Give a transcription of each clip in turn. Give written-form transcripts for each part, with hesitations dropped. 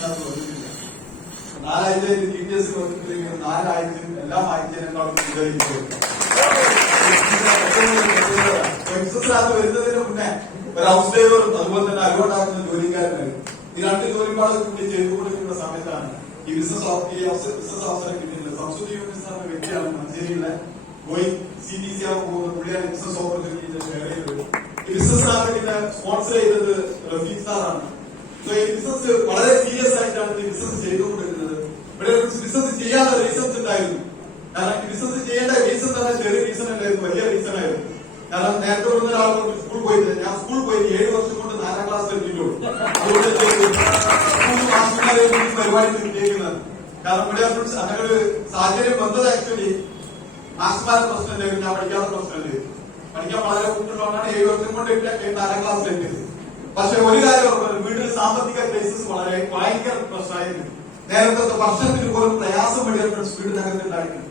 ഇതിനകത്ത് വന്നിട്ടില്ല. 4 ആഴ്ചയിൽ DPS വന്നിട്ടില്ലെങ്കിൽ 4 ആഴ്ചയും എല്ലാം ആഴ്ചയിനേക്കാളും കൂടുതൽ ബിസിനസ്സിനകത്ത് വരുന്നതിന് മുന്നേ ഒരു ഹൗസ് ഡ്രൈവറും അതുപോലെ തന്നെ അലുണ്ടാക്കുന്ന ജോലിക്കാരനായിരുന്നു. ഈ 2 ജോലിപ്പാട് കൂടി ചെയ്തുകൊണ്ടിരിക്കുന്ന സമയത്താണ് ഈ ബിസിനസ് അവസരം കിട്ടിയിട്ടുണ്ട്. സംസ്കൃതി യൂണിവേഴ്സിറ്റി എന്ന വ്യക്തിയാണ് മഞ്ചേരിയിലെ പോയി CTC ആവാൻ പോകുന്ന പുള്ളിയാണ് ബിസിനസ് ഓപ്പർച്യൂണിറ്റി ഷെയർ ചെയ്തത്. ഈ ബിസിനസ് പിന്നെ സ്പോൺസർ ചെയ്തത് റഫീഖ് സാറാണ്. ഈ ബിസിനസ് വളരെ സീരിയസ് ആയിട്ടാണ് ഈ ബിസിനസ് ചെയ്തുകൊണ്ടിരുന്നത്. ഇവിടെ ബിസിനസ് ചെയ്യാത്ത റീസൺസ് ഉണ്ടായിരുന്നു. കാരണം ബിസിനസ് ചെയ്യേണ്ട റീസൺ തന്നെ ചെറിയ റീസൺ അല്ലായിരുന്നു, വലിയ റീസൺ ആയിരുന്നു. കാരണം നേരത്തെ വരുന്ന ഒരാൾ സ്കൂൾ പോയിട്ട് ഞാൻ സ്കൂൾ പോയി 7 വർഷം കൊണ്ട് 4ാം ക്ലാസ് എത്തിയിട്ടുള്ളൂ. പരിപാടി കിട്ടിയിരിക്കുന്നത് കാരണം ഇവിടെ അങ്ങനെ ഒരു സാഹചര്യം വന്നത് ആക്ച്വലി മാത്സ്മാരുടെ പ്രശ്നമില്ലായിരുന്നു. ഞാൻ പഠിക്കാത്ത പ്രശ്നമില്ല, പഠിക്കാൻ വളരെ ബുദ്ധിമുട്ടുള്ളതാണ് 7 വർഷം കൊണ്ട് 4ാം ക്ലാസ്സിൽ എത്തിയത്. പക്ഷെ ഒരു കാര്യം വീട്ടിൽ സാമ്പത്തിക ക്രൈസിസ് വളരെ ഭയങ്കര പ്രശ്നമായിരുന്നു. നേരത്തെ വർഷത്തിന് പോലും പ്രയാസം വലിയ വീട് നഗരത്തിലുണ്ടായിരുന്നു.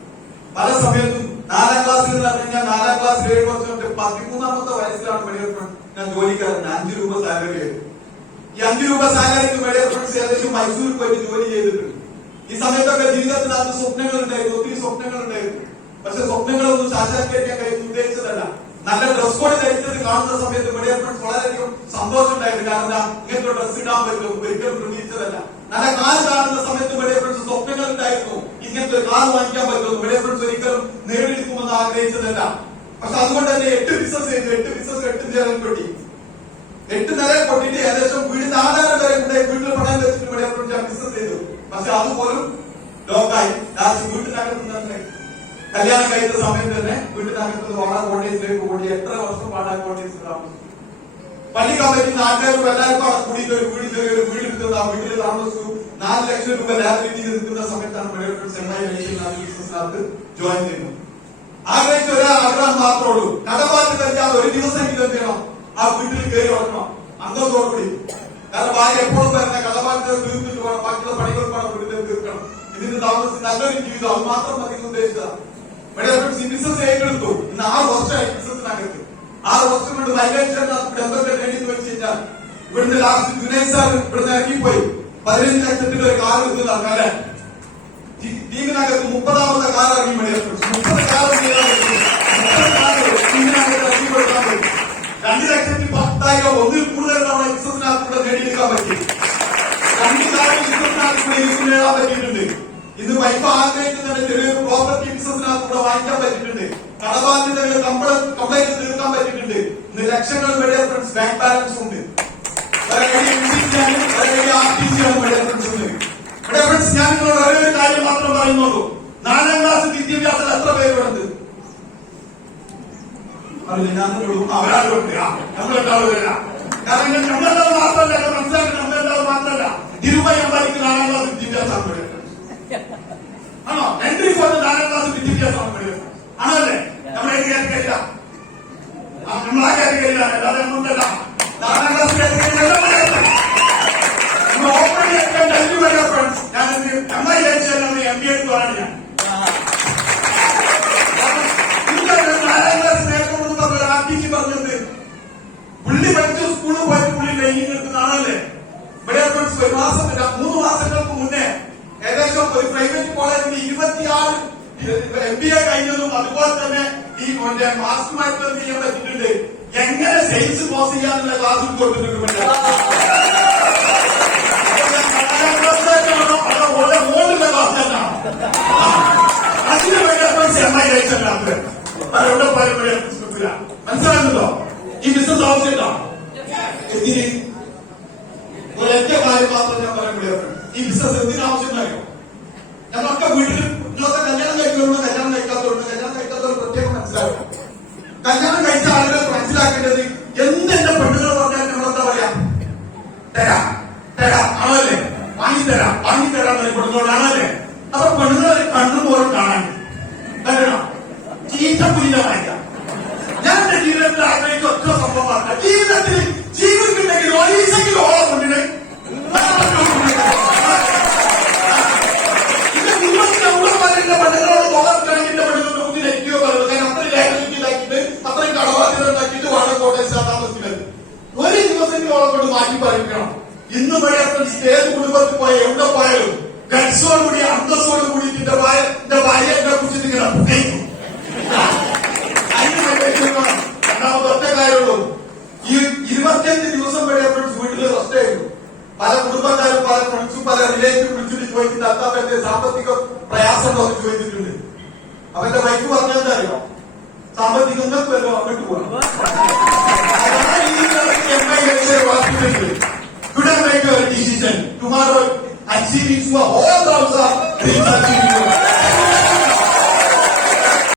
പല സമയത്തും 4ാം ക്ലാസ്സിൽ എന്ന് പറഞ്ഞു കഴിഞ്ഞാൽ 4ാം ക്ലാസ്സിൽ 7 വർഷം 13ാമത്തെ വയസ്സിലാണ് മെഡിക്കൽ ഞാൻ ജോലിക്കാരൻ 5 രൂപ സാലറി ആയിരുന്നു. ഈ 5 രൂപ സാലറിക്ക് മെഡിക്കൽ ഫ്രണ്ട്സ് ഏകദേശം മൈസൂരിൽ പോയിട്ട് ജോലി ചെയ്തിട്ടുണ്ട്. ഈ സമയത്തൊക്കെ ജീവിതത്തിനകത്ത് സ്വപ്നങ്ങൾ ഉണ്ടായിരുന്നു, ഒത്തിരി സ്വപ്നങ്ങൾ ഉണ്ടായിരുന്നു. പക്ഷെ സ്വപ്നങ്ങളൊന്നും സാക്ഷാത്കരിക്കാൻ കഴിയുന്ന ഉദ്ദേശിച്ചതല്ല. നല്ല ഡ്രസ് കോഡ് ധരിച്ചത് കാണുന്ന സമയത്ത് മെഡിക്കൽ ഫ്രണ്ട്സ് വളരെയധികം സന്തോഷം ഉണ്ടായിരുന്നു. കാരണം ഇങ്ങനത്തെ ഡ്രസ് ഇടാൻ പറ്റും, ഒരിക്കലും പ്രതീക്ഷിച്ചതല്ല. നല്ല കാർ കാണുന്ന സമയത്ത് മെഡിക്കൽ ഫ്രണ്ട്സ് സ്വപ്നങ്ങൾ ഉണ്ടായിരുന്നു, ഇങ്ങനത്തെ കാർ വാങ്ങിക്കാൻ പറ്റും. മെഡിക്കൽ ഫ്രണ്ട്സ് ഒരിക്കലും നേടിയെടുക്കുമെന്ന് ആഗ്രഹിച്ചതല്ല. പക്ഷെ അതുകൊണ്ട് തന്നെ 8 ബിസിനസ് ചെയ്തു. 8 ബിസിനസ് 8 നിലയിൽ പൊട്ടി. 8 നിലയിൽ പൊട്ടിട്ട് ഏകദേശം വീടിന്റെ ആധാരം വരെ വീട്ടിൽ പണയം വെച്ചിട്ട് മെഡിക്കൽ ഫ്രണ്ട്സ് ഞാൻ ബിസിനസ് ചെയ്തു. പക്ഷെ അതുപോലും ലോക്കായി. ലാസ്റ്റ് വീട്ടിനകത്ത് തന്നെ കല്യാണം കഴിച്ച സമയത്ത് തന്നെ വീട്ടിനകത്ത് വാടക കോട്ടേജിലേക്ക് ഓടി 8 വർഷം വാടക കോട്ടേജിൽ താമസിച്ചു. പള്ളി കമ്മിറ്റി നാട്ടുകാരും എല്ലാവർക്കും അവിടെ കൂടിയിട്ട് ഒരു വീട് എടുത്തത്. ആ വീട്ടിൽ താമസിച്ചു. 4 ലക്ഷം രൂപ ലാബിലിറ്റി നിൽക്കുന്ന സമയത്താണ് മെഡിക്കൽ ബിസിനസ്സിനകത്ത് ജോയിൻ ചെയ്യുന്നത്. ആഗ്രഹിച്ച ഒരാഗ്രഹം മാത്രമേ ഉള്ളൂ, കടബാധ്യത കഴിക്കാതെ ഒരു ദിവസമെങ്കിലും എന്ത് ചെയ്യണം, ആ വീട്ടിൽ കയറി വരണം അന്തത്തോടുകൂടി. കാരണം ഭാര്യ എപ്പോഴും വരുന്ന കടബാധ്യത തീർത്തിട്ട് വേണം, ബാക്കിയുള്ള പണികൾ വേണം വീട്ടിൽ തീർക്കണം. ഇതിന് താമസിച്ച് നല്ലൊരു ജീവിതം അത് മാത്രം മതി ഉദ്ദേശിച്ചതാണ്. മെഡിക്കൽ ബിസിനസ് ഏറ്റെടുത്തു. ഇന്ന് 6 വർഷമായി ബിസിനസ്സിനകത്ത്. 6 വർഷം കൊണ്ട് മൈഗ്രേഷൻ എന്തൊക്കെ നേടിയെന്ന് വെച്ച് കഴിഞ്ഞാൽ ഇവിടുന്ന് ലാസ്റ്റ് ജുനൈദ് സാർ ഇവിടുന്ന് ഇറങ്ങിപ്പോയി 15 ലക്ഷത്തിന്റെ ഒരു കാർ എടുത്തതാണ്. കാലം ടീമിനകത്ത് 30ാമത്തെ കാർ ഇറങ്ങി. മെഡിക്കൽ 30 കാർ ടീമിനകത്ത് ഇറങ്ങിക്കൊടുക്കാൻ പറ്റും. 2,10,000 ഒന്നിൽ കൂടുതൽ തവണ ബിസിനസ്സിനകത്തൂടെ നേടിയെടുക്കാൻ പറ്റി. 2 കാർ ബിസിനസ്സിനകത്തൂടെ നേടാൻ പറ്റിയിട്ടുണ്ട്. ഇന്ന് വൈഫ് ആഗ്രഹിക്കുന്നതിന് ചെറിയൊരു പ്രോപ്പർട്ടി ബിസിനസ്സിനകത്തൂടെ വാങ്ങിക്കാൻ പറ്റിയിട്ടുണ്ട്. കടബാധ്യതകൾ കംപ്ലൈന്റ് തീർക്കാൻ പറ്റിയിട്ടുണ്ട്. ഇന്ന് ലക്ഷങ്ങൾ മെഡിക്കൽ ഫ്രണ്ട്സ് ബാങ്ക് ബാലൻസ് ഉണ്ട്. ഞാൻ നിങ്ങളോട് ഒരേ ഒരു കാര്യം മാത്രം പറയുന്നുള്ളൂ. 4ാം ക്ലാസ് വിദ്യാഭ്യാസം എത്ര പേരുണ്ട്? കാരണം നമ്മളെല്ലാം മാത്രമല്ല, മനസ്സിലാക്കി നമ്മളെല്ലാം മാത്രമല്ല, തിരുമയ അമ്പാലിക്ക് 4ാം ക്ലാസ് വിദ്യാഭ്യാസമാണ്. ആണോ? എൻട്രി ഫോർ 4ാം ക്ലാസ് വിദ്യാഭ്യാസമാണ്. ആണല്ലേ? നമ്മളെ കേൾക്കില്ല, നമ്മളാ കേൾക്കില്ല. അല്ലാതെ ഒന്നുമല്ല. 4ാം ക്ലാസ് നന്നായി ജയിച്ചാൽ MBA എടുക്കുവാണ് ഞാൻ. 4ാം ക്ലാസ് നേരത്തെ ആർട്ടിക്ക് പറഞ്ഞത് പുള്ളി പഠിച്ച സ്കൂളിൽ പോയിട്ട് പുള്ളി ലൈനിങ് എടുക്കുന്നതാണല്ലേ. ഇവിടെ ഒരു മാസം 3 മാസങ്ങൾക്ക് മുന്നേ ഏകദേശം ഒരു പ്രൈവറ്റ് കോളേജിൽ 26 MBA കഴിഞ്ഞതും അതുപോലെ തന്നെ ഈ മാസ്കുമായിട്ട് എന്ത് ചെയ്യാൻ പറ്റിയിട്ടുണ്ട്, എങ്ങനെ സെയിൽസ് ക്ലോസ് ചെയ്യാന്നുള്ള ക്ലാസ്സിൽ കൊടുത്തിട്ടുണ്ട്. അതിന് മനസ്സിലാകുന്നുണ്ടോ? ഈ ബിസിനസ് ആവശ്യമില്ല. ഒരൊറ്റ കാര്യം മാത്രം ഞാൻ പറയാൻ, ഈ ബിസിനസ് എന്തിനാവശ്യമായോ? ഞങ്ങളൊക്കെ വീട്ടിൽ ഇതൊക്കെ കല്യാണം കഴിക്കുന്നവരുണ്ട്, കല്യാണം കഴിക്കാത്തവരുണ്ട്. കല്യാണം കഴിക്കാത്തവർ പ്രത്യേകം മനസ്സിലാക്കണം. കല്യാണം കഴിച്ച ആളുകൾ മനസ്സിലാക്കേണ്ടത് എന്തെന്റെ പെണ്ണുകൾ പറഞ്ഞാൽ നമ്മളെന്താ പറയാ, തരാം തരാം ആണല്ലേ, വാങ്ങിത്തരാം പെണ്ണുങ്ങളോടാണല്ലേ. അപ്പൊ പെണ്ണുങ്ങളെ കണ്ണുപോലും കാണാൻ തരണം, ചീത്ത പുലിനെ വാങ്ങിക്കാം. ഞാൻ എന്റെ ജീവിതത്തിൽ ആഗ്രഹിച്ച ഒറ്റ സംഭവം പറഞ്ഞ ജീവിതത്തിൽ ജീവിക്കുന്നെങ്കിൽ ഒരീസെങ്കിലും ഓളം കൊണ്ടിട്ട് ഇത് നിങ്ങൾക്ക് ഉള്ളവരുടെ പെണ്ണുങ്ങളോട് ഓളത്തിറങ്ങിന്റെ പെണ്ണുങ്ങളുടെ മുന്നിൽ എനിക്കോ പറയുന്നത്. ഞാൻ അത്രയും ലാംഗ്വേജ് ഉണ്ടാക്കിയിട്ട് അത്രയും കടബാധ്യത ഉണ്ടാക്കിയിട്ട് വാടക കോട്ടേജിലാണ് താമസിക്കുന്നത്. ഒരു ദിവസമെങ്കിലും ഓളം കൊണ്ട് മാറ്റി പറയിക്കണം. ഇന്ന് വരെ ഏത് കുടുംബത്തിൽ പോയ ഫ്ലെക്സോടുകൂടി അന്തസ്സോട് കൂടി എന്റെ ഭാര്യയെ കുറിച്ചിട്ട് ഇങ്ങനെ പുകയ്ക്കും. അതിന് വേണ്ടി രണ്ടാമത് ഒറ്റ കാര്യമുള്ളൂ. ഈ 25 ദിവസം വരെ വീട്ടിൽ റെസ്റ്റ് ആയിരുന്നു. പല കുടുംബക്കാരും പല ഫ്രണ്ട്സും പല റിലേറ്റീവ് വിളിച്ചിട്ട് ചോദിച്ചിട്ട് അത്താപ്പന്റെ സാമ്പത്തിക പ്രയാസമുണ്ടോ എന്ന് ചോദിച്ചിട്ടുണ്ട്. അവന്റെ വൈഫ് പറഞ്ഞാൽ അറിയോ, സാമ്പത്തികം നിങ്ങൾക്ക് വല്ലോ അങ്ങോട്ട് പോകണം. Today make a decision. Tomorrow achieving your whole dreams of dreams achieving.